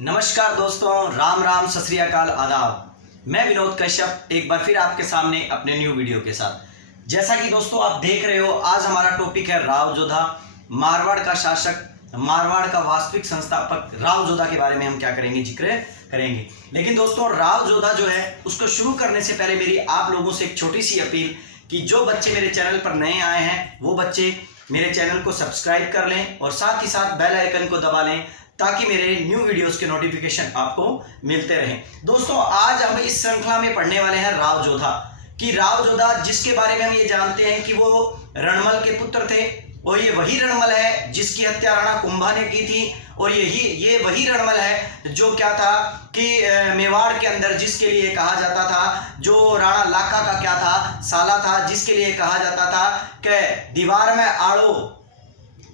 नमस्कार दोस्तों, राम राम, सत श्री अकाल, आदाब। मैं विनोद कश्यप एक बार फिर आपके सामने अपने न्यू वीडियो के साथ। जैसा कि दोस्तों आप देख रहे हो, आज हमारा टॉपिक है राव जोधा, मारवाड़ का शासक, मारवाड़ का वास्तविक संस्थापक राव जोधा के बारे में हम क्या करेंगे, जिक्र करेंगे। लेकिन दोस्तों राव जोधा जो है उसको शुरू करने से पहले मेरी आप लोगों से एक छोटी सी अपील कि जो बच्चे मेरे चैनल पर नए आए हैं वो बच्चे मेरे चैनल को सब्सक्राइब कर लें और साथ ही साथ बेल आइकन को दबा लें ताकि मेरे न्यू वीडियोस के नोटिफिकेशन आपको मिलते रहें। दोस्तों आज हम इस श्रृंखला में पढ़ने वाले हैं राव जोधा कि राव जोधा जिसके बारे में हम ये जानते हैं कि वो रणमल के पुत्र थे और ये वही रणमल है जिसकी हत्या राणा कुंभा ने की थी। और ये वही रणमल है जो क्या था कि मेवाड़ के अंदर जिसके लिए कहा जाता था, जो राणा लाखा का क्या था, साला था, जिसके लिए कहा जाता था कि दीवार में आड़ो,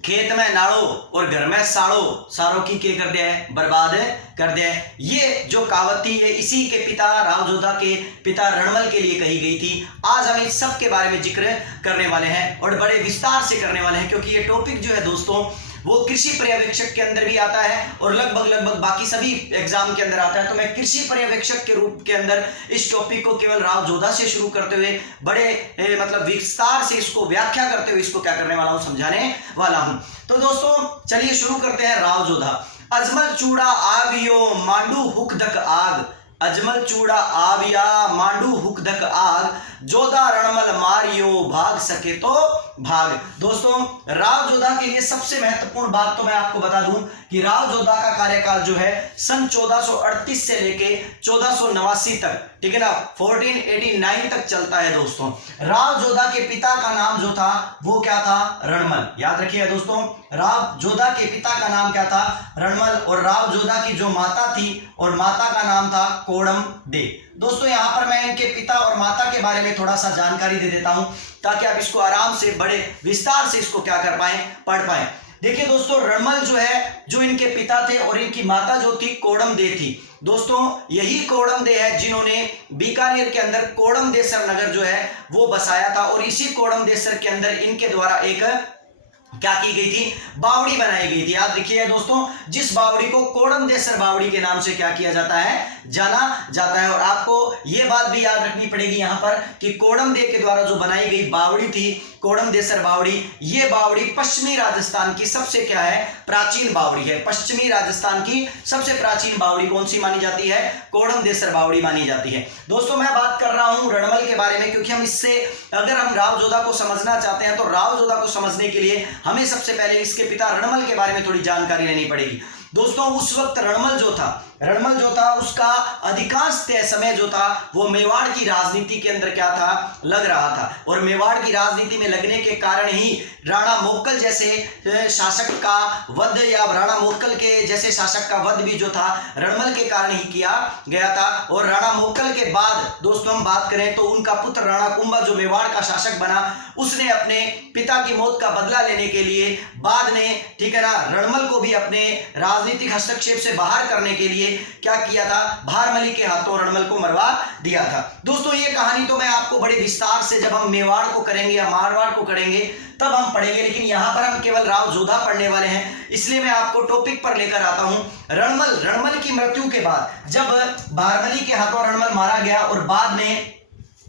खेत में नाड़ो और घर में साड़ो, सारों की के कर दिया है, बर्बाद कर दिया है। ये जो कहावत थी ये इसी के पिता राव जोधा के पिता रणमल के लिए कही गई थी। आज हम इस सब के बारे में जिक्र करने वाले हैं और बड़े विस्तार से करने वाले हैं, क्योंकि ये टॉपिक जो है दोस्तों वो कृषि पर्यवेक्षक के अंदर भी आता है और लगभग बाकी सभी एग्जाम के अंदर आता है। तो मैं कृषि पर्यवेक्षक के रूप के अंदर इस टॉपिक को केवल राव जोधा से शुरू करते हुए बड़े मतलब विस्तार से इसको व्याख्या करते हुए इसको क्या करने वाला हूं, समझाने वाला हूं। तो दोस्तों चलिए शुरू करते हैं। राव जोधा। अजमल चूड़ा आवियो मांडू हुकदक आग, अजमल चूड़ा आविया मांडू हुकदक आग, जोधा रणमल मारियो भाग सके तो भाग। दोस्तों राव जोधा के लिए सबसे महत्वपूर्ण बात तो मैं आपको बता दूं कि राव जोधा का कार्यकाल जो है सन 1438 से लेके 1489 तक, ठीक है ना, 1489 तक चलता है। दोस्तों राव जोधा के पिता का नाम जो था वो क्या था, रणमल। याद रखिए दोस्तों, राव जोधा के पिता का नाम क्या था, रणमल। और राव जोधा की जो माता थी और माता का नाम था कोड़म दे। दोस्तों यहां पर मैं इनके पिता और माता के बारे में थोड़ा सा जानकारी दे देता हूं ताकि आप इसको आराम से बड़े विस्तार से इसको क्या कर पाए, पढ़ पाए। देखिए दोस्तों रणमल जो है, जो इनके पिता थे और इनकी माता जो थी कोड़म दे थी। दोस्तों यही कोड़म दे है जिन्होंने बीकानेर के अंदर कोड़म देसर नगर जो है वो बसाया था और इसी कोड़म देसर के अंदर इनके द्वारा एक क्या की गई थी, बावड़ी बनाई गई थी। याद रखिए दोस्तों, जिस बावड़ी को कोड़म देसर बावड़ी के नाम से क्या किया जाता है, जाना जाता है। और आपको यह बात भी याद रखनी पड़ेगी यहां पर कि कोड़म दे के द्वारा जो बनाई गई बावड़ी थी, कोड़म देसर बावड़ी, ये बावड़ी पश्चिमी राजस्थान की सबसे क्या है, प्राचीन बावड़ी है। पश्चिमी राजस्थान की सबसे प्राचीन बावड़ी कौन सी मानी जाती है, कोड़म देसर बावड़ी मानी जाती है। दोस्तों मैं बात कर रहा हूं रणमल के बारे में, क्योंकि हम इससे अगर हम राव जोधा को समझना चाहते हैं तो राव जोधा को समझने के लिए हमें सबसे पहले इसके पिता रणमल के बारे में थोड़ी जानकारी लेनी पड़ेगी। दोस्तों उस वक्त रणमल जो था उसका अधिकांश समय जो था वो मेवाड़ की राजनीति के अंदर क्या था, लग रहा था। और मेवाड़ की राजनीति में लगने के कारण ही राणा मोक्कल जैसे शासक का वध, या राणा मोक्कल के जैसे शासक का वध भी जो था रणमल के कारण ही किया गया था। और राणा मोक्कल के बाद दोस्तों हम बात करें तो उनका पुत्र राणा कुंभा जो मेवाड़ का शासक बना, उसने अपने पिता की मौत का बदला लेने के लिए बाद में, ठीक है ना, रणमल को भी अपने राजनीतिक हस्तक्षेप से बाहर करने के लिए क्या किया था, भारमली के हाथों रणमल को मरवा दिया था। दोस्तों ये कहानी तो मैं आपको बड़े विस्तार से जब हम मेवाड़ को करेंगे या मारवाड़ को करेंगे तब हम पढ़ेंगे, लेकिन यहां पर हम केवल राव जोधा पढ़ने वाले हैं, इसलिए मैं आपको टॉपिक पर लेकर आता हूं। रणमल की मृत्यु के बाद जब भारमली के हाथों रणमल मारा गया और बाद में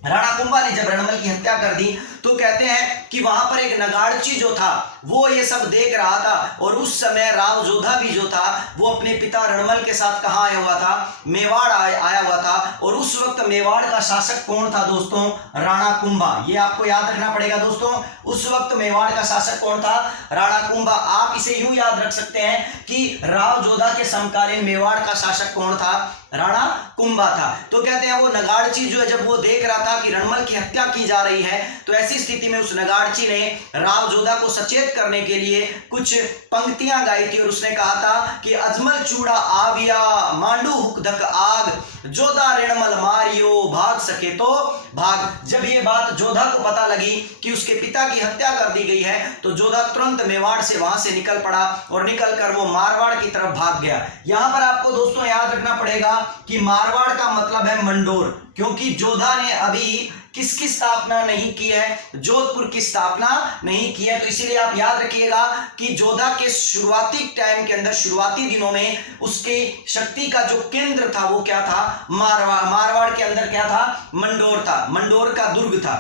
राणा कुंभा ने जब रणमल की हत्या कर दी, तो कहते हैं कि वहां पर एक नगाड़ची जो था वो ये सब देख रहा था। और उस समय राव जोधा भी जो था वो अपने पिता रणमल के साथ कहाँ आया हुआ था, मेवाड़ आया हुआ था। और उस वक्त मेवाड़ का शासक कौन था दोस्तों, राणा कुंभा। ये आपको याद रखना पड़ेगा दोस्तों, उस वक्त मेवाड़ का शासक कौन था, राणा कुंभा। आप इसे यूं याद रख सकते हैं कि राव जोधा के समकालीन मेवाड़ का शासक कौन था, राणा कुंभा था। तो कहते हैं वो नगाड़ची जो है जब वो देख रहा था कि रणमल की हत्या की जा रही है, तो ऐसी स्थिति में उस नगाड़ची ने राव जोधा को सचेत करने के लिए कुछ पंक्तियां गाई थी और उसने कहा था कि अजमल चूड़ा आविया मांडू हुकदक आग, जोधा रणमल मारियो भाग सके तो भाग। जब ये बात जोधा को पता लगी कि उसके पिता की हत्या कर दी गई है तो जोधा तुरंत मेवाड़ से वहां से निकल पड़ा और निकलकर वो मारवाड़ की तरफ भाग गया। यहां पर आपको दोस्तों याद रखना पड़ेगा कि मारवाड़ का मतलब है मंडोर, क्योंकि जोधा ने अभी किसकी स्थापना नहीं की है, जोधपुर की स्थापना नहीं की है। तो इसीलिए आप याद रखिएगा कि जोधा के शुरुआती टाइम के अंदर, शुरुआती दिनों में उसके शक्ति का जो केंद्र था वो क्या था, मारवाड़। मारवाड़ के अंदर क्या था, मंडोर था, मंडोर का दुर्ग था।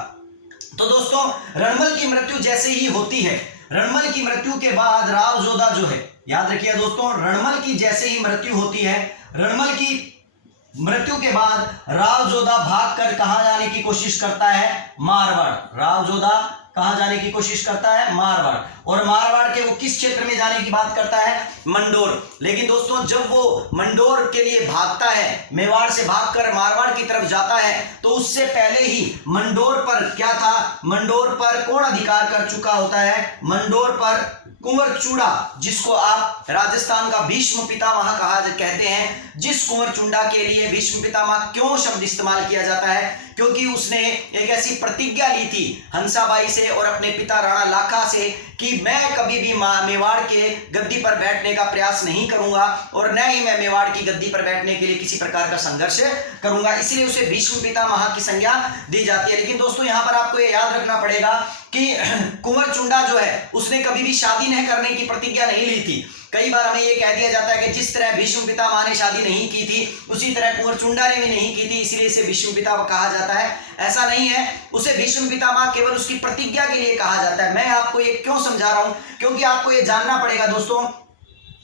तो दोस्तों रणमल की मृत्यु जैसे ही होती है, रणमल की मृत्यु के बाद राव जोधा जो है, याद रखिए दोस्तों, रणमल की जैसे ही मृत्यु होती है, रणमल की मृत्यु के बाद राव जोधा भागकर कहां जाने की कोशिश करता है, मारवाड़। राव जोधा कहां जाने की कोशिश करता है, मारवाड़। और मारवाड़ के वो किस क्षेत्र में जाने की बात करता है, मंडोर। लेकिन दोस्तों जब वो मंडोर के लिए भागता है, मेवाड़ से भागकर मारवाड़ की तरफ जाता है, तो उससे पहले ही मंडोर पर क्या था, मंडोर पर कौन अधिकार कर चुका होता है, मंडोर पर कुंवर चूड़ा, जिसको आप राजस्थान का भीष्म पितामह कहते हैं। जिस कुंवर चुंडा के लिए भीष्म पितामह क्यों शब्द इस्तेमाल किया जाता है, क्योंकि उसने एक ऐसी प्रतिज्ञा ली थी हंसाबाई से और अपने पिता राणा लाखा से कि मैं कभी भी मेवाड़ के गद्दी पर बैठने का प्रयास नहीं करूंगा और न ही मैं मेवाड़ की गद्दी पर बैठने के लिए किसी प्रकार का संघर्ष करूंगा, इसलिए उसे भीष्म पितामह की संज्ञा दी जाती है। लेकिन दोस्तों यहां पर आपको ये याद रखना पड़ेगा कि कुंवर चुंडा जो है उसने कभी भी शादी नहीं करने की प्रतिज्ञा नहीं ली थी। कई बार हमें यह कह दिया जाता है कि जिस तरह भीष्म पितामह ने शादी नहीं की थी उसी तरह कुंवर चुंडा ने भी नहीं की थी, इसलिए इसे भीष्म पितामह कहा जाता है। ऐसा नहीं है, उसे भीष्म पितामह केवल उसकी प्रतिज्ञा के लिए कहा जाता है। मैं आपको ये क्यों समझा रहा हूं, क्योंकि आपको ये जानना पड़ेगा दोस्तों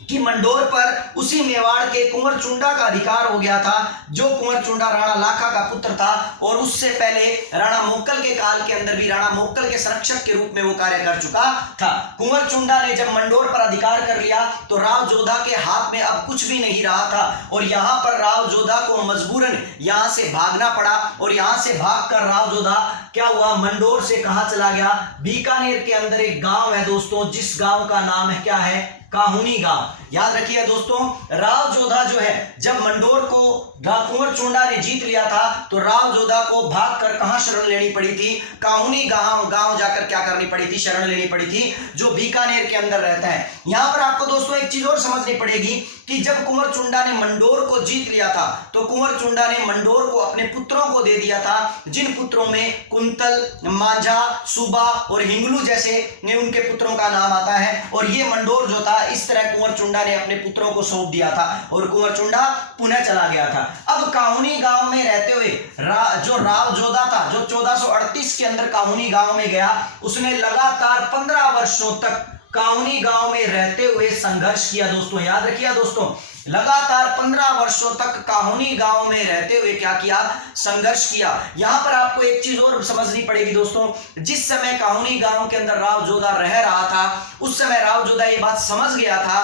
कि मंडोर पर उसी मेवाड़ के कुंवर चुंडा का अधिकार हो गया था, जो कुंवर चुंडा राणा लाखा का पुत्र था, और उससे पहले राणा मोक्कल के काल के अंदर भी राणा मोक्कल के संरक्षक के रूप में वो कार्य कर चुका था। कुंवर चुंडा ने जब मंडोर पर अधिकार कर लिया तो राव जोधा के हाथ में अब कुछ भी नहीं रहा था, और यहाँ पर राव जोधा को मजबूरन यहाँ से भागना पड़ा। और यहाँ से भागकर राव जोधा क्या हुआ, मंडोर से कहाँ चला गया, बीकानेर के अंदर एक गांव है दोस्तों, जिस गांव का नाम है क्या है, काहुनी गांव। याद रखिए दोस्तों, राव जोधा जो है जब मंडोर को कुंवर चुंडा ने जीत लिया था तो राव जोधा को भागकर कहां शरण लेनी पड़ी थी, काहुनी गांव जाकर क्या करनी पड़ी थी, शरण लेनी पड़ी थी, जो बीकानेर के अंदर रहता है। यहां पर आपको दोस्तों एक चीज और समझनी पड़ेगी कि जब कुंवर चुंडा ने मंडोर को जीत लिया था तो कुंवर चुंडा ने मंडोर को अपने पुत्रों को दे दिया था, जिन पुत्रों में कुंतल, मांझा, सुबा और हिंगलू जैसे उनके पुत्रों का नाम आता है। और ये मंडोर जो था इस तरह कुंवर चुंडा ने अपने पुत्रों को सौंप दिया था और कुंवर चुंडा पुनः चला गया था। अब काहुनी गांव में रहते हुए जो राव जोधा था, जो 1438 के अंदर काहुनी गांव में गया, उसने लगातार 15 वर्षों तक काहुनी गांव में रहते हुए संघर्ष किया। दोस्तों याद रखिए दोस्तों, लगातार 15 वर्षों तक काहुनी गांव में रहते हुए क्या किया, संघर्ष किया। यहां पर आपको एक चीज और समझनी पड़ेगी दोस्तों, जिस समय काहुनी गांव के अंदर राव जोधा रह रहा था उस समय राव जोधा ये बात समझ गया था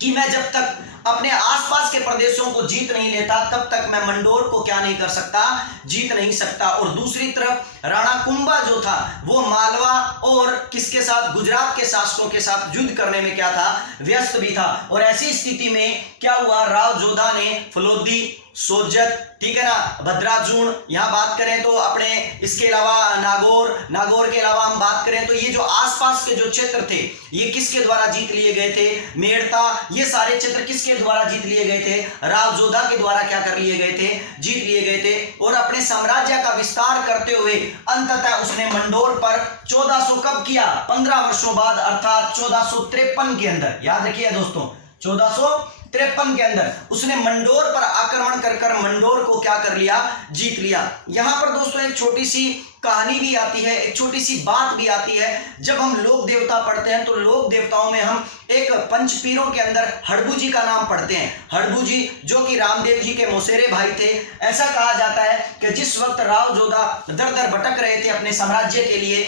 कि मैं जब तक अपने आसपास के प्रदेशों को जीत नहीं लेता तब तक मैं मंडोर को क्या नहीं कर सकता, जीत नहीं सकता। और दूसरी तरफ राणा कुंभा जो था वो मालवा और किसके साथ, गुजरात के शासकों के साथ युद्ध करने में क्या था, व्यस्त भी था। और ऐसी स्थिति में क्या हुआ, राव जोधा ने फलोदी, सोजत, ठीक है ना, भद्राजूण, यहाँ बात करें तो अपने इसके अलावा नागौर के अलावा हम बात करें तो ये जो आसपास के जो क्षेत्र थे ये किसके द्वारा जीत लिए गए थे, मेड़ता, ये सारे क्षेत्र किसके द्वारा जीत लिए गए थे, राव जोधा के द्वारा क्या कर लिए गए थे, जीत लिए गए थे। और अपने साम्राज्य का विस्तार करते हुए अंततः उसने मंडोर पर 1400 कब किया, 15 वर्षों बाद, अर्थात 1453 के अंदर। याद रखिए दोस्तों 1453 के अंदर उसने मंडोर पर आक्रमण कर मंडोर को क्या कर लिया, जीत लिया। यहां पर दोस्तों एक छोटी सी कहानी भी आती है, एक छोटी सी बात भी आती है। जब हम लोक देवता पढ़ते हैं तो लोक देवताओं में हम एक पंचपीरों के अंदर हड़बू जी का नाम पढ़ते हैं। हड़बू जी जो कि रामदेव जी के मौसेरे भाई थे। ऐसा कहा जाता है कि जिस वक्त राव जोधा दर दर भटक रहे थे अपने साम्राज्य के लिए,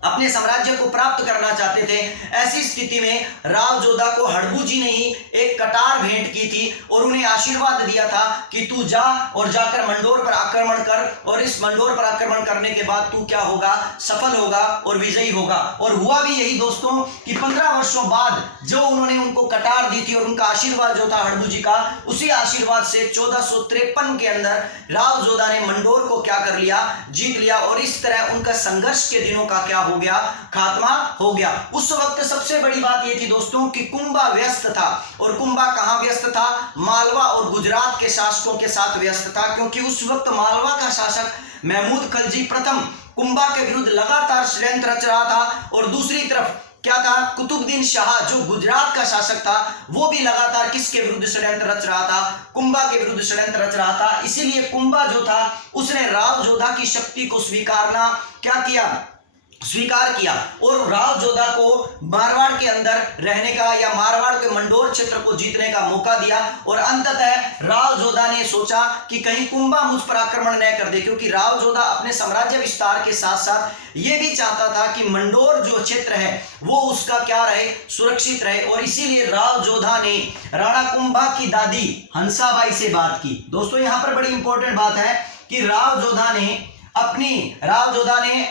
अपने साम्राज्य को प्राप्त करना चाहते थे, ऐसी स्थिति में राव जोधा को हड़बू जी ने ही एक कटार भेंट की थी और उन्हें आशीर्वाद दिया था कि तू जा और जाकर मंडोर पर आक्रमण कर, और इस मंडोर पर आक्रमण करने के बाद तू क्या होगा, सफल होगा और विजयी होगा। और हुआ भी यही दोस्तों कि 15 वर्षों बाद जो उन्होंने उनको कटार दी थी और उनका आशीर्वाद जो था हड़बू जी का, उसी आशीर्वाद से 1453 के अंदर राव जोधा ने मंडोर को क्या कर लिया, जीत लिया। और इस तरह उनका संघर्ष के दिनों का क्या हुआ, हो गया, खात्मा हो गया। उस वक्त सबसे बड़ी बात यह थी दोस्तों कि कुंभा व्यस्त था। और कुंभा कहां व्यस्त था? मालवा और गुजरात के शासकों के साथ व्यस्त था, क्योंकि उस वक्त मालवा का शासक महमूद खलजी प्रथम कुंभा के विरुद्ध लगातार षड्यंत्र रच रहा था। और दूसरी तरफ क्या था? कुतुबुद्दीन शाह जो गुजरात का शासक था, वो भी लगातार किसके विरुद्ध षड्यंत्र रच रहा था? कुंभा के विरुद्ध षड्यंत्र रच रहा था। इसीलिए कुंभा जो था उसने राव जोधा की शक्ति को स्वीकार किया और राव जोधा को मारवाड़ के अंदर रहने का या मारवाड़ के मंडोर क्षेत्र को जीतने का मौका दिया। और अंततः राव जोधा ने सोचा कि कहीं कुंभा मुझ पर आक्रमण न कर दे, क्योंकि राव जोधा अपने साम्राज्य विस्तार के साथ साथ यह भी चाहता था कि मंडोर जो क्षेत्र है वो उसका क्या रहे? सुरक्षित रहे। और इसीलिए राव जोधा ने राणा कुंभा की दादी हंसाबाई से बात की। दोस्तों यहां पर बड़ी इंपॉर्टेंट बात है कि राव जोधा ने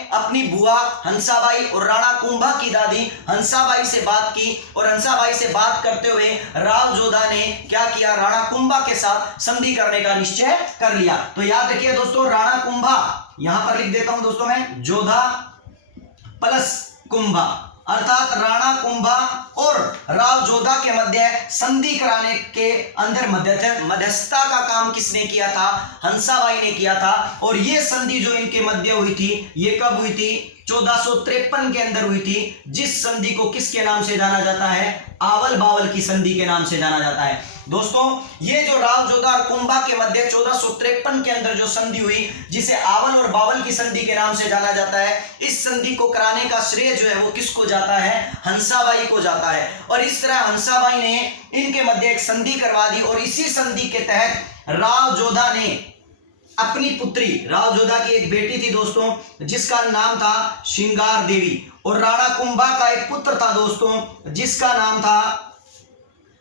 अपनी बुआ हंसाबाई और राणा कुंभा की दादी हंसाबाई से बात की। और हंसाबाई से बात करते हुए राव जोधा ने क्या किया? राणा कुंभा के साथ संधि करने का निश्चय कर लिया। तो याद रखिए दोस्तों, राणा कुंभा, यहां पर लिख देता हूं दोस्तों मैं, जोधा प्लस कुंभा, अर्थात राणा कुंभा और राव जोधा के मध्य संधि कराने के अंदर मध्यस्थता का काम किसने किया था? हंसाबाई ने किया था। और ये संधि जो इनके मध्य हुई थी, ये कब हुई थी? 1453 के अंदर हुई थी, जिस संधि को किसके नाम से जाना जाता है? आवल बावल की संधि के नाम से जाना जाता है। दोस्तों ये जो राव जोधा और कुंभा के मध्य 1453 के अंदर जो संधि हुई, जिसे आवल और बावल की संधि के नाम से जाना जाता है, इस संधि को कराने का श्रेय जो है वो किसको जाता है? हंसाबाई को जाता है। और इस तरह हंसाबाई ने इनके मध्य एक संधि करवा दी। और इसी संधि के तहत राव जोधा ने अपनी पुत्री, राव जोधा की एक बेटी थी दोस्तों जिसका नाम था श्रृंगार देवी, और राणा कुंभा का एक पुत्र था दोस्तों जिसका नाम था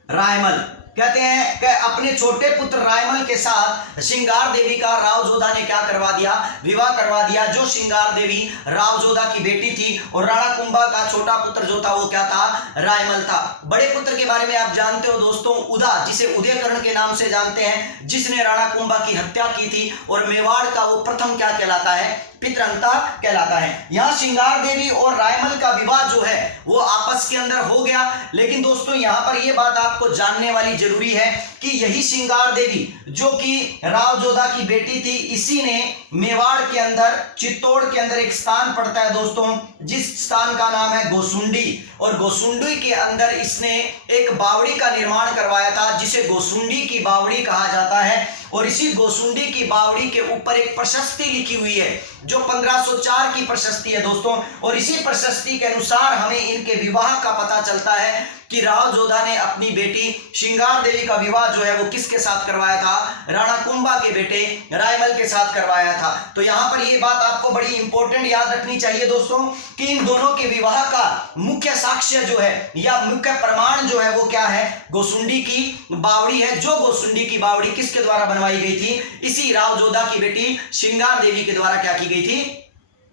रायमल। कहते हैं कि अपने छोटे पुत्र रायमल के साथ श्रृंगार देवी का राव जोधा ने क्या करवा दिया? विवाह करवा दिया। जो श्रृंगार देवी राव जोधा की बेटी थी और राणा कुंभा का छोटा पुत्र जो था वो क्या था? रायमल था। बड़े पुत्र के बारे में आप जानते हो दोस्तों, उदा, जिसे उदयकर्ण के नाम से जानते हैं, जिसने राणा कुंभा की हत्या की थी। और मेवाड़ का वो प्रथम क्या कहलाता है? पितरंता कहलाता है। यहां श्रृंगार देवी और रायमल का विवाह जो है वो आपस के अंदर हो गया। लेकिन दोस्तों यहां पर यह बात आपको जानने वाली जरूरी है कि यही श्रृंगार देवी जो कि राव जोधा की बेटी थी, इसी ने मेवाड़ के अंदर, चित्तौड़ के अंदर एक स्थान पड़ता है दोस्तों, जिस स्थान का नाम है गोसुंडी। और गोसुंडी के अंदर इसने एक बावड़ी का निर्माण करवाया था, जिसे गोसुंडी की बावड़ी कहा जाता है। और इसी गोसुंडी की बावड़ी के ऊपर एक प्रशस्ति लिखी हुई है जो 1504 की प्रशस्ति है दोस्तों। और इसी प्रशस्ति के अनुसार हमें इनके विवाह का पता चलता है कि राव जोधा ने अपनी बेटी श्रृंगार देवी का विवाह जो है वो किसके साथ करवाया था? राणा कुंभा के बेटे रायमल के साथ करवाया था। तो यहां पर ये बात आपको बड़ी इंपॉर्टेंट याद रखनी चाहिए दोस्तों कि इन दोनों के विवाह का मुख्य साक्ष्य जो है या मुख्य प्रमाण जो है वो क्या है? गोसुंडी की बावड़ी है। जो गोसुंडी की बावड़ी किसके द्वारा बनवाई गई थी? इसी राव जोधा की बेटी श्रृंगार देवी के द्वारा क्या की गई थी?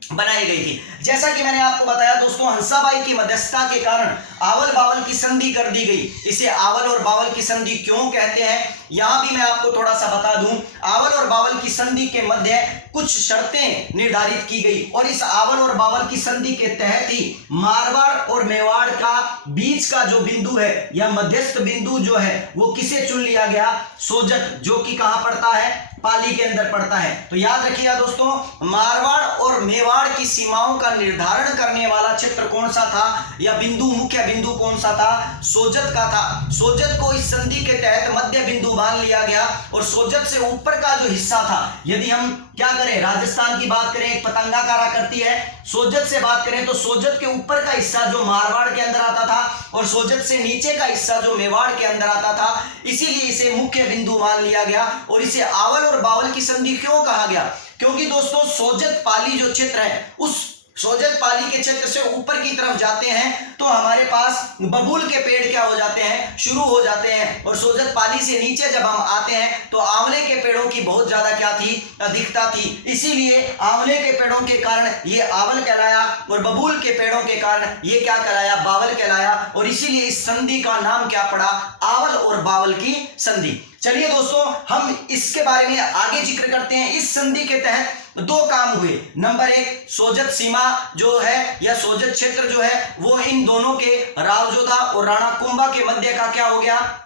बनाई गई थी। जैसा कि मैंने आपको बताया दोस्तों, हंसाबाई की मध्यस्थता के कारण आवल बावल की संधि कर दी गई। इसे आवल और बावल की संधि क्यों कहते हैं, यहां भी मैं आपको थोड़ा सा बता दूं। आवल और बावल की संधि के मध्य कुछ शर्तें निर्धारित की गई और इस आवल और बावल की संधि के तहत ही मारवाड़ और मेवाड़ का बीच का जो बिंदु है या मध्यस्थ बिंदु जो है वो किसे चुन लिया गया? सोजत, जो कि कहां पड़ता है? पाली के अंदर पड़ता है। तो याद रखिएगा दोस्तों, मारवाड़ और मेवाड़ की सीमाओं का निर्धारण करने वाला क्षेत्र कौन सा था या बिंदु, मुख्य बिंदु कौन सा था? सोजत का था। सोजत को इस संधि के तहत मध्य बिंदु मान लिया गया। और सोजत से ऊपर का जो हिस्सा था, यदि हम क्या करें, राजस्थान की बात करें, एक पतंगाकार आकृति है। सोजत से बात करें तो सोजत के ऊपर का हिस्सा जो मारवाड़ के अंदर आता था और सोजत से नीचे का हिस्सा जो मेवाड़ के अंदर आता था, इसीलिए इसे मुख्य बिंदु मान लिया गया। और इसे आवल और बावल की संधि क्यों कहा गया? क्योंकि दोस्तों सोजत पाली जो क्षेत्र है, उस सोजत पाली के क्षेत्र से ऊपर की तरफ जाते हैं तो हमारे पास बबूल के पेड़ क्या हो जाते हैं? शुरू हो जाते हैं। और सोजत पाली से नीचे जब हम आते हैं तो आंवले के पेड़ों की बहुत ज्यादा क्या थी? अधिकता थी। इसीलिए आंवले के पेड़ों के कारण ये आवल कहलाया और बबूल के पेड़ों के कारण ये क्या कहलाया? बावल कहलाया। और इसीलिए इस संधि का नाम क्या पड़ा? आवल और बावल की संधि। चलिए दोस्तों, हम इसके बारे में आगे जिक्र करते हैं। इस संधि के तहत दो काम हुए। नंबर एक, सोजत सीमा जो है या सोजत क्षेत्र जो है वो इन दोनों के रावजोधा और राणा कुंभा के मध्य का क्या हो गया,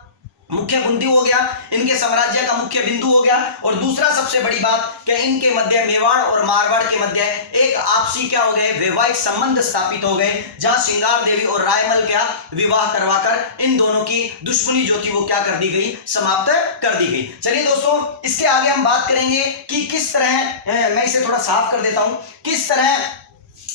मुख्य बिंदु हो गया, इनके साम्राज्य का मुख्य बिंदु हो गया। और दूसरा सबसे बड़ी बात कि इनके मध्य मेवाड़ और मारवाड़ के मध्य एक आपसी क्या हो गए, वैवाहिक संबंध स्थापित हो गए, जहां श्रृंगार देवी और रायमल क्या विवाह करवाकर इन दोनों की दुश्मनी जो थी वो क्या कर दी गई, समाप्त कर दी गई। चलिए दोस्तों, इसके आगे हम बात करेंगे कि किस तरह, मैं इसे थोड़ा साफ कर देता हूं, किस तरह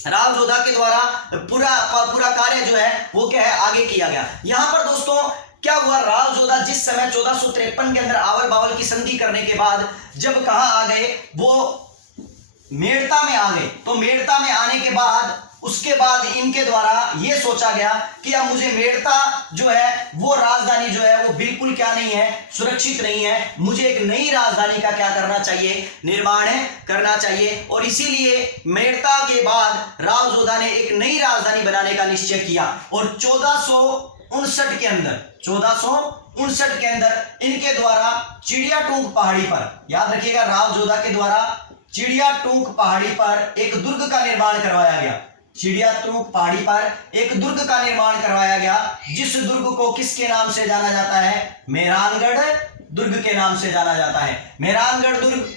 रावजोधा के द्वारा पूरा कार्य जो है वो क्या है आगे किया गया। यहां पर दोस्तों क्या हुआ, रावजोधा जिस समय 1453 के अंदर आवल बावल की संधि करने के बाद जब कहां आ गए, वो मेड़ता में आ गए। तो मेड़ता में आने के बाद उसके बाद इनके द्वारा ये सोचा गया कि अब मुझे मेड़ता जो है वो राजधानी जो है वो बिल्कुल क्या नहीं है, सुरक्षित नहीं है, मुझे एक नई राजधानी का क्या करना चाहिए, निर्माण करना चाहिए। और इसीलिए मेड़ता के बाद रावजोधा ने एक नई राजधानी बनाने का निश्चय किया। और 1459 के अंदर 1459 के अंदर इनके द्वारा चिड़िया टूंक पहाड़ी पर, याद रखिएगा, रावजोधा के द्वारा चिड़िया टूंक पहाड़ी पर एक दुर्ग का निर्माण करवाया गया। चिड़िया टूंक पहाड़ी पर एक दुर्ग का निर्माण करवाया गया, जिस दुर्ग को किसके नाम से जाना जाता है, मेहरानगढ़ दुर्ग के नाम से जाना जाता है। मेहरानगढ़ दुर्ग,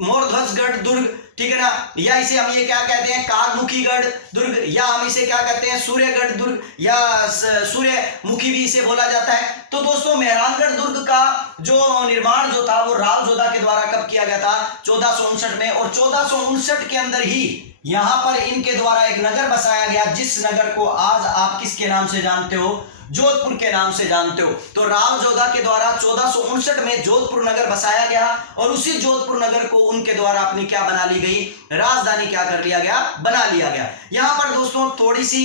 मोरध्वजगढ़ दुर्ग, ठीक है ना, या इसे हम ये क्या कहते हैं, कागमुखीगढ़ दुर्ग, या हम इसे क्या कहते हैं, सूर्यगढ़ दुर्ग, या सूर्यमुखी भी इसे बोला जाता है। तो दोस्तों मेहरानगढ़ दुर्ग का जो निर्माण जो था वो रावजोधा के द्वारा कब किया गया था, 1459 में। और 1459 के अंदर ही यहां पर इनके द्वारा एक नगर बसाया गया, जिस नगर को आज आप किसके नाम से जानते हो, जोधपुर के नाम से जानते हो। तो रावजोधा के द्वारा 1459 में जोधपुर नगर बसाया गया और उसी जोधपुर नगर को उनके द्वारा अपनी क्या बना ली गई, राजधानी क्या कर लिया गया, बना लिया गया। यहां पर दोस्तों थोड़ी सी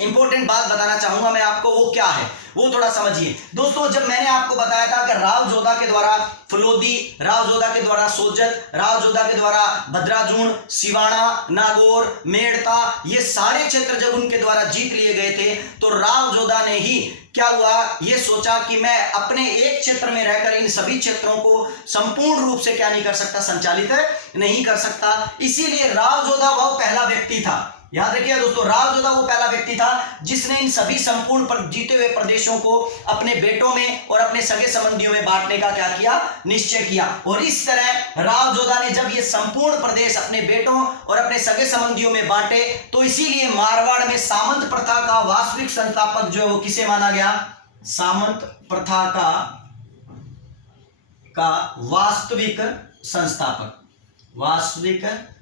इंपॉर्टेंट बात बताना चाहूंगा मैं आपको, वो क्या है वो थोड़ा समझिए। दोस्तों जब मैंने आपको बताया था कि रावजोधा के द्वारा फलोदी, रावजोधा के द्वारा सोजत, रावजोधा के द्वारा भद्राजून, सिवाना, नागौर, मेड़ता, ये सारे क्षेत्र जब उनके द्वारा जीत लिए गए थे तो रावजोधा ने ही क्या हुआ, ये सोचा कि मैं अपने एक क्षेत्र में रहकर इन सभी क्षेत्रों को संपूर्ण रूप से क्या नहीं कर सकता, संचालित नहीं कर सकता। इसीलिए रावजोधा वह पहला व्यक्ति था, याद रखिए दोस्तों, रावजोधा वो पहला व्यक्ति था जिसने इन सभी संपूर्ण जीते हुए प्रदेशों को अपने बेटों में और अपने सगे संबंधियों में बांटने का क्या किया, निश्चय किया। और इस तरह रावजोधा ने जब ये संपूर्ण प्रदेश अपने बेटों और अपने सगे संबंधियों में बांटे तो इसीलिए मारवाड़ में सामंत प्रथा का वास्तविक संस्थापक जो है वो किसे माना गया, सामंत प्रथा का वास्तविक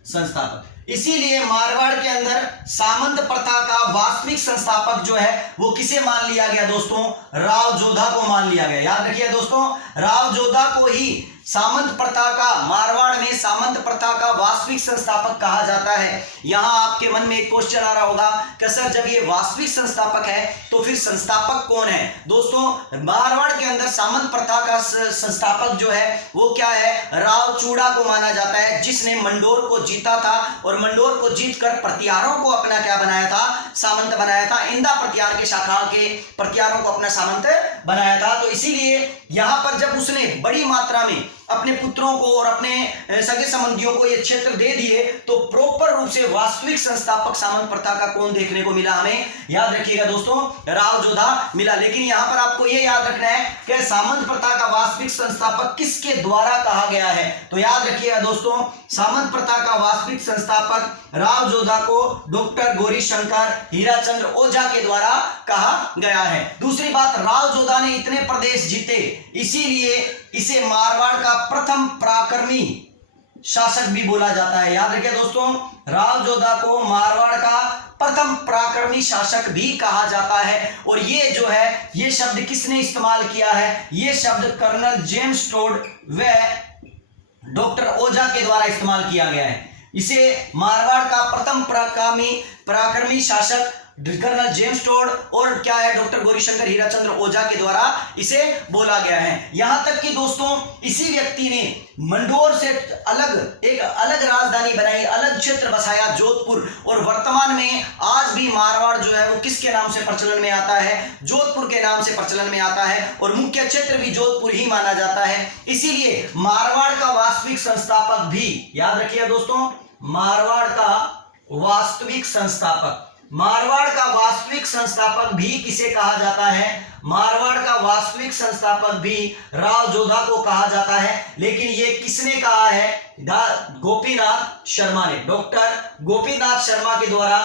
संस्थापक। इसीलिए मारवाड़ के अंदर सामंत प्रथा का वास्तविक संस्थापक जो है वो किसे मान लिया गया दोस्तों, रावजोधा को मान लिया गया। याद रखिए दोस्तों, रावजोधा को ही सामंत प्रथा का, मारवाड़ में सामंत प्रथा का वास्तविक संस्थापक कहा जाता है। यहां आपके मन में एक क्वेश्चन आ रहा होगा कि सर जब ये वास्तविक संस्थापक है तो फिर संस्थापक कौन है। दोस्तों मारवाड़ के अंदर सामंत प्रथा का संस्थापक जो है वो क्या है, रावचूड़ा को माना जाता है, जिसने मंडोर को जीता था और मंडोर को जीतकर प्रत्यारों को अपना क्या बनाया था, सामंत बनाया था। इंदा प्रत्यार के शाखा के प्रत्यारों को अपना सामंत बनाया था। तो इसीलिए यहां पर जब उसने बड़ी मात्रा में अपने पुत्रों को और अपने सगे संबंधियों को ये क्षेत्र दे दिए तो प्रॉपर रूप से वास्तविक संस्थापक सामंत प्रथा का कौन देखने को मिला हमें, याद रखिएगा दोस्तों, रावजोधा मिला। लेकिन यहां पर आपको ये याद रखना है कि सामंत प्रथा का वास्तविक संस्थापक किसके द्वारा कहा गया है। तो याद रखिएगा दोस्तों, सामंत प्रथा का वास्तविक संस्थापक रावजोधा को डॉक्टर गौरीशंकर हीराचंद्र ओझा के द्वारा कहा गया है। दूसरी बात, रावजोधा ने इतने प्रदेश जीते इसीलिए इसे मारवाड़ का प्रथम पराक्रमी शासक भी बोला जाता है। याद रखिए दोस्तों, रावजोधा को मारवाड़ का प्रथम पराक्रमी शासक भी कहा जाता है। और ये जो है ये शब्द किसने इस्तेमाल किया है, ये शब्द कर्नल जेम्स टोड व डॉक्टर ओझा के द्वारा इस्तेमाल किया गया है। इसे मारवाड़ का प्रथम पराक्रमी शासक कर्नल जेम्स टोड और क्या है डॉक्टर गौरीशंकर हीराचंद्र ओझा के द्वारा इसे बोला गया है। यहां तक कि दोस्तों इसी व्यक्ति ने मंडोर से एक अलग राजधानी बनाई, अलग क्षेत्र बसाया जोधपुर, और वर्तमान में आज भी मारवाड़ जो है वो किसके नाम से प्रचलन में आता है, जोधपुर के नाम से प्रचलन में आता है, और मुख्य क्षेत्र भी जोधपुर ही माना जाता है। इसीलिए मारवाड़ का वास्तविक संस्थापक भी, याद रखिए दोस्तों, मारवाड़ का वास्तविक संस्थापक भी किसे कहा जाता है, मारवाड़ का वास्तविक संस्थापक भी राव जोधा को कहा जाता है। लेकिन ये किसने कहा है, गोपीनाथ शर्मा ने, डॉक्टर गोपीनाथ शर्मा के द्वारा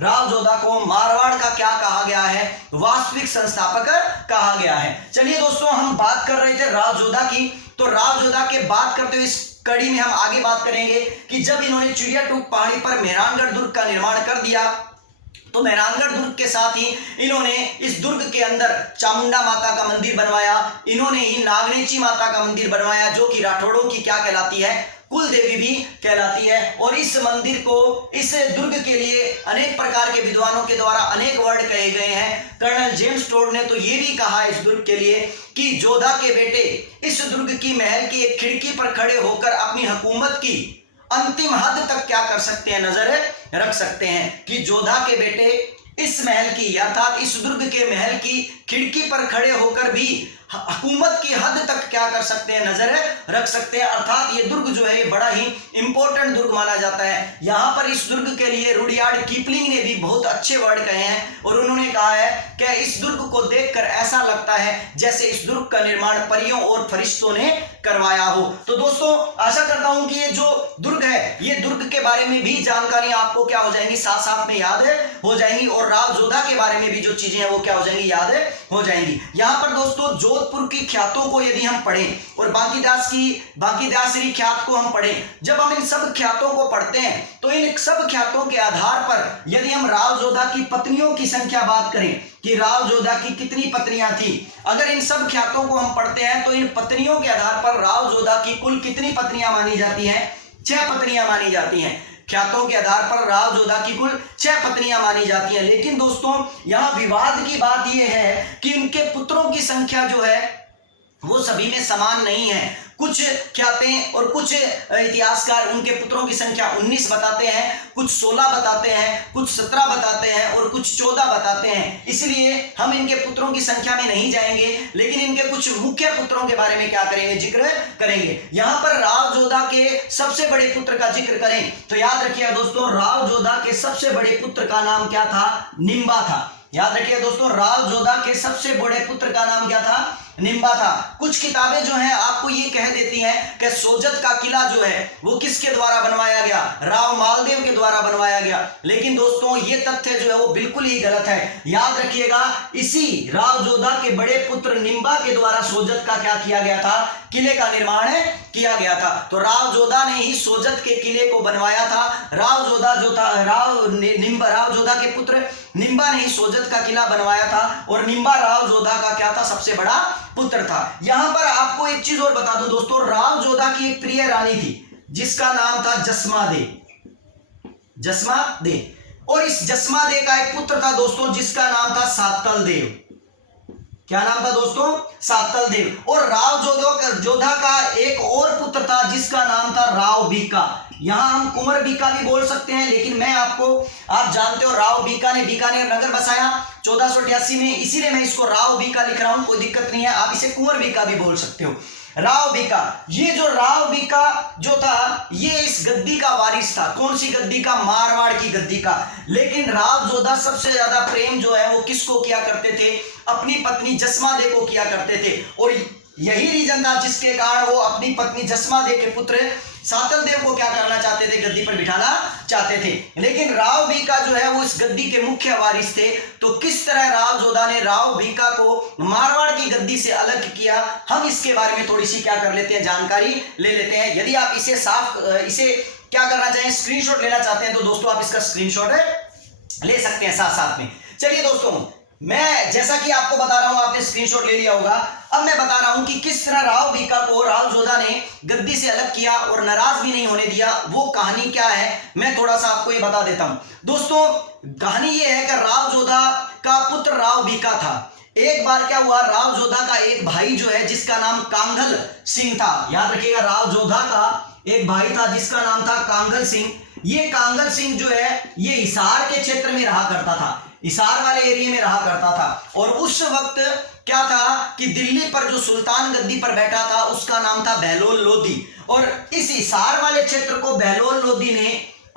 राव जोधा को मारवाड़ का क्या कहा गया है, वास्तविक संस्थापक कहा गया है। चलिए दोस्तों, हम बात कर रहे थे राव जोधा की, तो राव जोधा के बात करते हुए इस कड़ी में हम आगे बात करेंगे कि जब इन्होंने चिड़िया टूक पहाड़ी पर मेहरानगढ़ दुर्ग का निर्माण कर दिया, तो मेहरानगढ़ दुर्ग के साथ ही इन्होंने इस दुर्ग के अंदर चामुंडा माता का मंदिर बनवाया, इन्होंने ही नागनेची माता का मंदिर बनवाया, जो कि राठौड़ों की क्या कहलाती है, कुल देवी भी कहलाती है। और इस मंदिर को, इस दुर्ग के लिए अनेक प्रकार के विद्वानों के द्वारा अनेक वर्ड कहे गए हैं। कर्नल जेम्स टोड ने तो ये भी कहा इस दुर्ग के लिए कि जोधा के बेटे इस दुर्ग की महल की एक खिड़की पर खड़े होकर अपनी हुकूमत की अंतिम हद तक क्या कर सकते हैं, नजर रख सकते हैं, कि जोधा के बेटे इस महल की, अर्थात इस दुर्ग के महल की खिड़की पर खड़े होकर भी हुकूमत की हद तक क्या कर सकते हैं, नजर रख सकते हैं। अर्थात ये दुर्ग जो है ये बड़ा ही इंपॉर्टेंट दुर्ग माना जाता है। यहाँ पर इस दुर्ग के लिए रुडयार्ड कीपलिंग ने भी बहुत अच्छे वर्ड कहे हैं, और उन्होंने कहा है कि इस दुर्ग को देखकर ऐसा लगता है जैसे इस दुर्ग का निर्माण परियों और फरिश्तों ने करवाया हो। तो दोस्तों, आशा करता हूं कि ये जो दुर्ग है, ये दुर्ग के बारे में भी जानकारी आपको क्या हो जाएंगी, साथ साथ में याद हो जाएंगी, और राव जोधा के बारे में भी जो चीजें हैं वो क्या हो जाएंगी, याद हो जाएंगी। यहाँ पर दोस्तों जोधपुर की ख्यातों को यदि हम पढ़ें और बांकीदासरी ख्यात को हम पढ़ें, जब हम इन सब ख्यातों को पढ़ते हैं तो इन सब ख्यातों के आधार पर यदि हम राव जोधा की पत्नियों की संख्या बात करें कि राव जोधा की कितनी पत्नियां थी, अगर इन सब ख्यातों को हम पढ़ते हैं तो इन पत्नियों के आधार पर राव जोधा की कुल कितनी पत्नियां मानी जाती हैं, 6 पत्नियां मानी जाती हैं। ख्यातों के आधार पर राव जोधा की कुल 6 पत्नियां मानी जाती हैं। लेकिन दोस्तों यहां विवाद की बात यह है कि उनके पुत्रों की संख्या जो है वो सभी में समान नहीं है। कुछ ख्यातें और कुछ इतिहासकार उनके पुत्रों की संख्या 19 बताते हैं, कुछ 16 बताते हैं, कुछ 17 बताते हैं और कुछ 14 बताते हैं। इसलिए हम इनके पुत्रों की संख्या में नहीं जाएंगे, लेकिन इनके कुछ मुख्य पुत्रों के बारे में क्या करेंगे, जिक्र करेंगे। यहां पर राव जोधा के सबसे बड़े पुत्र का जिक्र करें तो याद रखिएगा दोस्तों, राव जोधा के सबसे बड़े पुत्र का नाम क्या था, निम्बा था। याद रखिए दोस्तों, राव जोधा के सबसे बड़े पुत्र का नाम क्या था, निम्बा था। कुछ किताबें जो हैं आपको ये कह देती हैं कि सोजत का किला जो है वो किसके द्वारा बनवाया गया, राव मालदेव के द्वारा बनवाया गया। लेकिन दोस्तों ये तथ्य जो है वो बिल्कुल ही गलत है। याद रखिएगा, इसी राव जोधा के बड़े पुत्र निम्बा के द्वारा सोजत का क्या किया गया था, किले का निर्माण किया गया था। तो राव जोधा ने ही सोजत के किले को बनवाया था। राव जोधा जो था, राव जोधा के पुत्र निम्बा ने ही सोजत का किला बनवाया था, और निम्बा राव जोधा का क्या था, सबसे बड़ा पुत्र था। यहां पर आपको एक चीज और बता दूं दोस्तों, राव जोधा की एक प्रिय रानी थी जिसका नाम था जसमा दे, और इस जसमा दे का एक पुत्र था दोस्तों जिसका नाम था सातल देव। क्या नाम था दोस्तों, सातल देव। और राव जोधा का एक और पुत्र था जिसका नाम था राव बीका। यहां हम कुंवर बीका भी बोल सकते हैं, लेकिन आप जानते हो राव बीका ने बीकानेर नगर बसाया 1488 में, इसीलिए मैं इसको राव बीका लिख रहा हूं, कोई दिक्कत नहीं है, आप इसे कुंवर बीका भी बोल सकते हो। राव बीका, ये जो राव बीका जो था ये इस गद्दी का वारिस था। कौन सी गद्दी का, मारवाड़ की गद्दी का। लेकिन राव जोधा सबसे ज्यादा प्रेम जो है वो किसको किया करते थे, अपनी पत्नी जसमा दे को किया करते थे, और यही रीजन था जिसके कारण वो अपनी पत्नी जसमा दे के पुत्र सातल देव को क्या करना चाहते थे, गद्दी पर बिठाना चाहते थे। लेकिन राव बीका जो है वो इस गद्दी के मुख्य वारिस थे। तो किस तरह राव जोधा ने राव बीका को मारवाड़ की गद्दी से अलग किया, हम इसके बारे में थोड़ी सी क्या कर लेते हैं, जानकारी ले लेते हैं। यदि आप इसे क्या करना चाहें, स्क्रीनशॉट लेना चाहते हैं तो दोस्तों आप इसका स्क्रीनशॉट ले सकते हैं साथ साथ में। चलिए दोस्तों, मैं जैसा कि आपको बता रहा हूं, आपने स्क्रीनशॉट ले लिया होगा। अब मैं बता रहा हूं कि किस तरह राव बीका को राव जोधा ने गद्दी से अलग किया और नाराज भी नहीं होने दिया। वो कहानी क्या है मैं थोड़ा सा आपको ये बता देता हूं। दोस्तों कहानी ये है कि राव जोधा का पुत्र राव बीका था। एक बार क्या हुआ, राव जोधा का एक भाई जो है जिसका नाम कांगल सिंह था, याद रखिएगा, राव जोधा का एक भाई था जिसका नाम था कांगल सिंह। ये कांगल सिंह जो है ये हिसार के क्षेत्र में रहा करता था, हिसार वाले एरिया में रहा करता था। और उस वक्त क्या था कि दिल्ली पर जो सुल्तान गद्दी पर बैठा था उसका नाम था बहलोल लोदी। और इस हिसार वाले क्षेत्र को बहलोल लोदी ने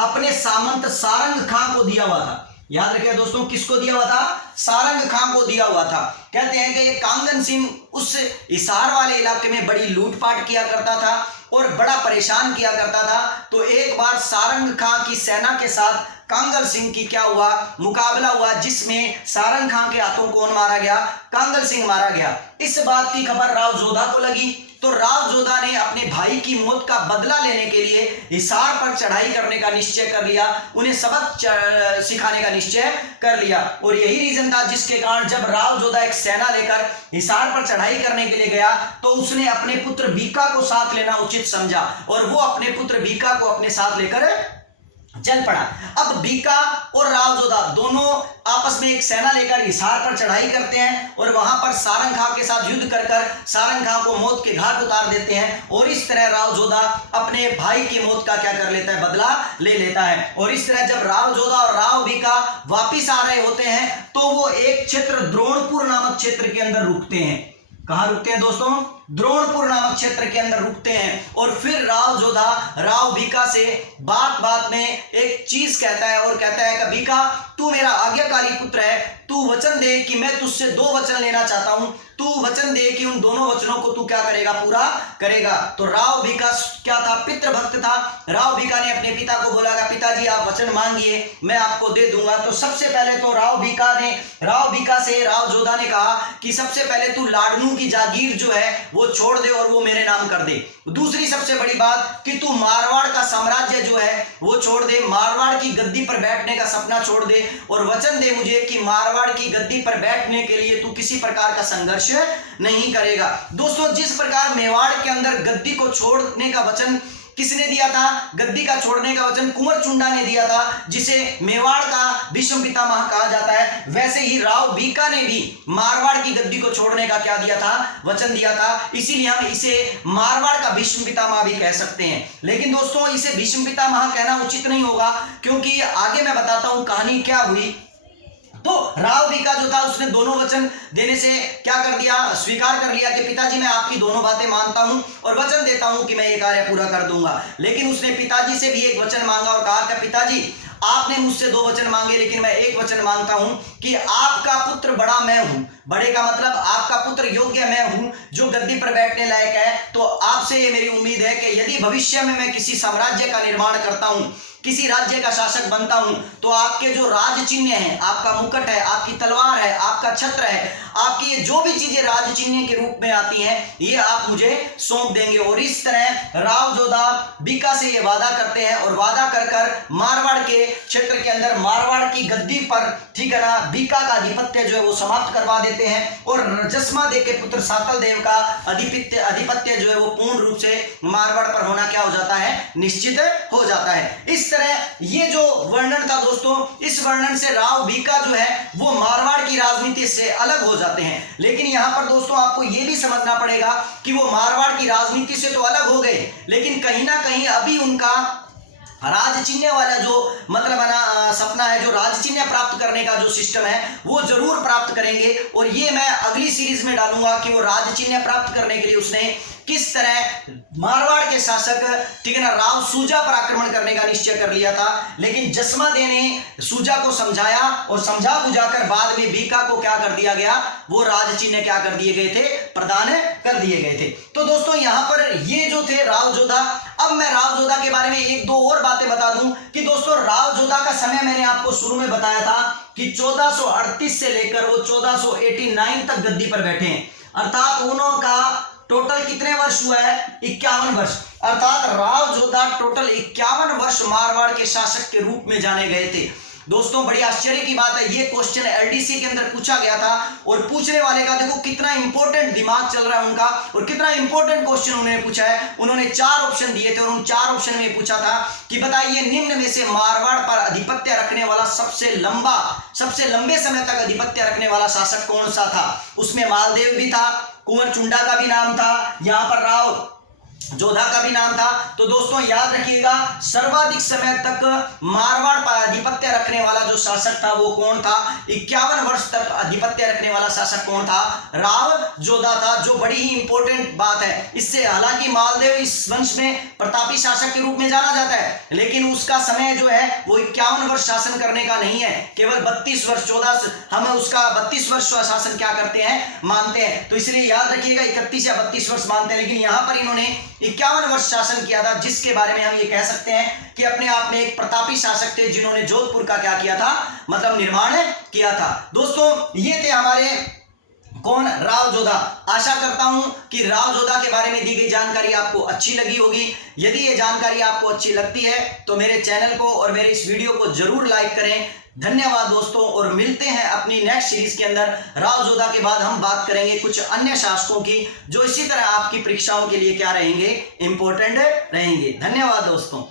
अपने सामंत सारंग खां को दिया हुआ था। याद रखिए दोस्तों, किसको दिया हुआ था? सारंग खां को दिया हुआ था। कहते हैं कि ये कांगन सिंह उस हिसार वाले इलाके में बड़ी लूटपाट किया करता था और बड़ा परेशान किया करता था। तो एक बार सारंग खां की सेना के साथ कांगल सिंह की क्या हुआ, मुकाबला हुआ, जिसमें सारंग खां के हाथों कौन मारा गया? कांगल सिंह मारा गया। इस बात की खबर राव जोधा को लगी तो राव जोधा ने अपने भाई की मौत का बदला लेने के लिए हिसार पर चढ़ाई करने का निश्चय कर लिया, उन्हें सबक सिखाने का निश्चय कर लिया। और यही रीजन था जिसके कारण जब राव जोधा एक सेना लेकर हिसार पर चढ़ाई करने के लिए गया तो उसने अपने पुत्र बीका को साथ लेना उचित समझा और वो अपने पुत्र बीका को अपने साथ लेकर चल पड़ा। अब बीका और राव जोधा दोनों आपस में एक सेना लेकर हिसार पर चढ़ाई करते हैं और वहां पर सारंग खां के साथ युद्ध कर सारंग खां को मौत के घाट उतार देते हैं। और इस तरह राव जोधा अपने भाई की मौत का क्या कर लेता है? बदला ले लेता है। और इस तरह जब राव जोधा और राव बीका वापिस आ रहे होते हैं तो वो एक क्षेत्र द्रोणपुर नामक क्षेत्र के अंदर रुकते हैं। कहां रुकते हैं दोस्तों? द्रोणपुर नामक क्षेत्र के अंदर रुकते हैं। और फिर राव जोधा राव बीका से बात बात में एक चीज कहता है और कहता है कि बीका तू मेरा आज्ञाकारी पुत्र है, तू वचन दे कि मैं तुझसे 2 वचन लेना चाहता हूं, तू वचन दे कि उन दोनों वचनों को तू क्या करेगा? पूरा करेगा। तो राव बीका क्या था? पितृभक्त था। राव बीका ने अपने पिता को बोला कि पिताजी आप वचन मांगिए मैं आपको दे दूंगा। तो सबसे पहले तो राव बीका से राव जोधा ने कहा कि सबसे पहले तू लाडनू की जागीर जो है वो छोड़ दे और वो मेरे नाम कर दे। दूसरी सबसे बड़ी बात कि तू मारवाड़ का साम्राज्य जो है वो छोड़ दे, मारवाड़ की गद्दी पर बैठने का सपना छोड़ दे और वचन दे मुझे कि मारवाड़ की गद्दी पर बैठने के लिए तू किसी प्रकार का संघर्ष नहीं करेगा। दोस्तों जिस प्रकार मेवाड़ के अंदर गद्दी को छोड़ने का वचन किसने दिया था? गद्दी का छोड़ने का वचन कुंवर चुंडा ने दिया था, जिसे मेवाड़ का विश्व पितामह कहा जाता है। वैसे ही राव बीका ने भी मारवाड़ की गद्दी को छोड़ने का क्या दिया था? वचन दिया था। इसीलिए हम इसे मारवाड़ का भीष्म पितामह भी कह सकते हैं। लेकिन दोस्तों इसे भीष्म पितामह कहना उचित नहीं होगा, क्योंकि आगे मैं बताता हूं कहानी क्या हुई। तो राव बीका जो था उसने दोनों वचन देने से क्या कर दिया? स्वीकार कर लिया कि पिताजी मैं आपकी दोनों बातें मानता हूं और वचन देता हूं कि मैं ये कार्य पूरा कर दूंगा। लेकिन उसने पिताजी से भी एक वचन मांगा और कहा कि पिताजी आपने मुझसे 2 वचन मांगे लेकिन मैं एक वचन मांगता हूं कि आपका पुत्र बड़ा मैं हूं। बड़े का मतलब आपका पुत्र योग्य मैं हूं जो गद्दी पर बैठने लायक है। तो आपसे ये मेरी उम्मीद है कि यदि भविष्य में मैं किसी साम्राज्य का निर्माण करता हूं, किसी राज्य का शासक बनता हूं, तो आपके जो राज चिन्ह हैं, आपका मुकुट है, आपकी तलवार है, आपका छत्र है, आपकी ये जो भी चीजें राज चिन्ह के रूप में आती हैं ये आप मुझे सौंप देंगे। और इस तरह राव जोधा बीका से ये वादा करते हैं और वादा कर मारवाड़ के क्षेत्र के अंदर मारवाड़ की गद्दी पर, ठीक है ना, बीका का आधिपत्य जो है वो समाप्त करवा देते हैं और जसमा दे के पुत्र सातल देव का आधिपत्य जो है वो पूर्ण रूप से मारवाड़ पर होना क्या हो जाता है? निश्चित हो जाता है। इस तरह ये जो वर्णन था दोस्तों, इस वर्णन से राव बीका जो है वो मारवाड़ की राजनीति से अलग हो जाते हैं। लेकिन यहां पर दोस्तों आपको ये भी समझना पड़ेगा कि वो मारवाड़ की राजनीति से तो अलग हो गए, लेकिन कहीं ना कहीं अभी उनका राज चिन्ह वाला जो मतलब है ना सपना है, जो राज चिन्ह प्राप्त करने का जो सिस्टम है वो जरूर प्राप्त करेंगे। और ये मैं अगली सीरीज में डालूंगा कि वो राज चिन्ह प्राप्त करने के लिए उसने किस तरह मारवाड़ के शासक, ठीक है ना, राव सूजा पर आक्रमण करने का निश्चय कर लिया था। लेकिन जसमा दे ने सूजा को समझाया और समझा बुझाकर बाद में बीका को क्या कर दिया गया? वो राज चिन्ह क्या कर दिए गए थे? प्रदान कर दिए गए थे। तो दोस्तों यहां पर ये जो थे राव जोधा। अब मैं राव जोधा के बारे में 1-2 और बातें बता दूं कि दोस्तों राव जोधा का समय मैंने आपको शुरू में बताया था कि 1438 से लेकर वो 1489 तक गद्दी पर बैठे हैं। अर्थात उनका टोटल कितने वर्ष हुआ है? 51 वर्ष। अर्थात राव जोधा टोटल 51 वर्ष मारवाड़ के शासक के रूप में जाने गए थे। दोस्तों बड़ी आश्चर्य की बात है, ये क्वेश्चन एलडीसी के अंदर पूछा गया था और पूछने वाले का देखो कितना इंपॉर्टेंट दिमाग चल रहा है उनका और कितना इंपॉर्टेंट क्वेश्चन उन्होंने पूछा है। उन्होंने 4 ऑप्शन दिए थे और उन 4 ऑप्शन में पूछा था कि बताइए निम्न में से मारवाड़ पर आधिपत्य रखने वाला सबसे लंबे समय तक आधिपत्य रखने वाला शासक कौन सा था। उसमें मालदेव भी था, कुंवर चुंडा का भी नाम था, यहां पर राव जोधा का भी नाम था। तो दोस्तों याद रखिएगा, सर्वाधिक समय तक मारवाड़ पर आधिपत्य रखने वाला जो शासक था वो कौन था, 51 वर्ष तक आधिपत्य रखने वाला शासक कौन था, राव जोधा था, जो बड़ी ही इंपॉर्टेंट बात है। इससे हालांकि मालदेव इस वंश में प्रतापी शासक के रूप में जाना जाता है, लेकिन उसका समय जो है वो 51 वर्ष शासन करने का नहीं है, केवल 32 वर्ष, 14 हम उसका 32 वर्ष शासन क्या करते हैं, मानते हैं। तो इसलिए याद रखिएगा 31 या 32 वर्ष मानते हैं, लेकिन यहां पर इन्होंने 51 वर्ष शासन किया था, जिसके बारे में हम ये कह सकते हैं कि अपने आप में एक प्रतापी शासक थे जिन्होंने जोधपुर का क्या किया था, मतलब निर्माण किया था। दोस्तों ये थे हमारे कौन, राव जोधा। आशा करता हूं कि राव जोधा के बारे में दी गई जानकारी आपको अच्छी लगी होगी। यदि ये जानकारी आपको अच्छी लगती है तो मेरे चैनल को और मेरे इस वीडियो को जरूर लाइक करें। धन्यवाद दोस्तों, और मिलते हैं अपनी नेक्स्ट सीरीज के अंदर। राव जोधा के बाद हम बात करेंगे कुछ अन्य शासकों की जो इसी तरह आपकी परीक्षाओं के लिए क्या रहेंगे, इंपॉर्टेंट रहेंगे। धन्यवाद दोस्तों।